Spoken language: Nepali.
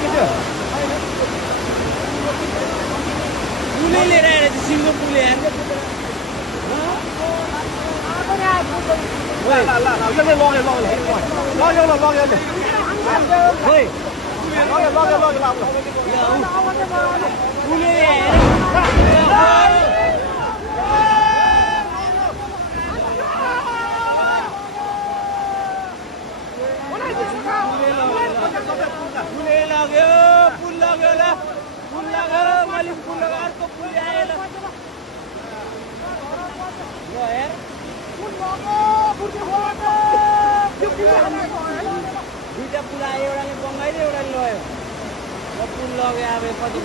लगिदियो पुलै लिएर आएर चाहिँ सिङ्गो पुल आएर दुईटा पुल आयो एउटाले बङ्गाइदियो एउटाले लग्यो पुल लग्यो अब कति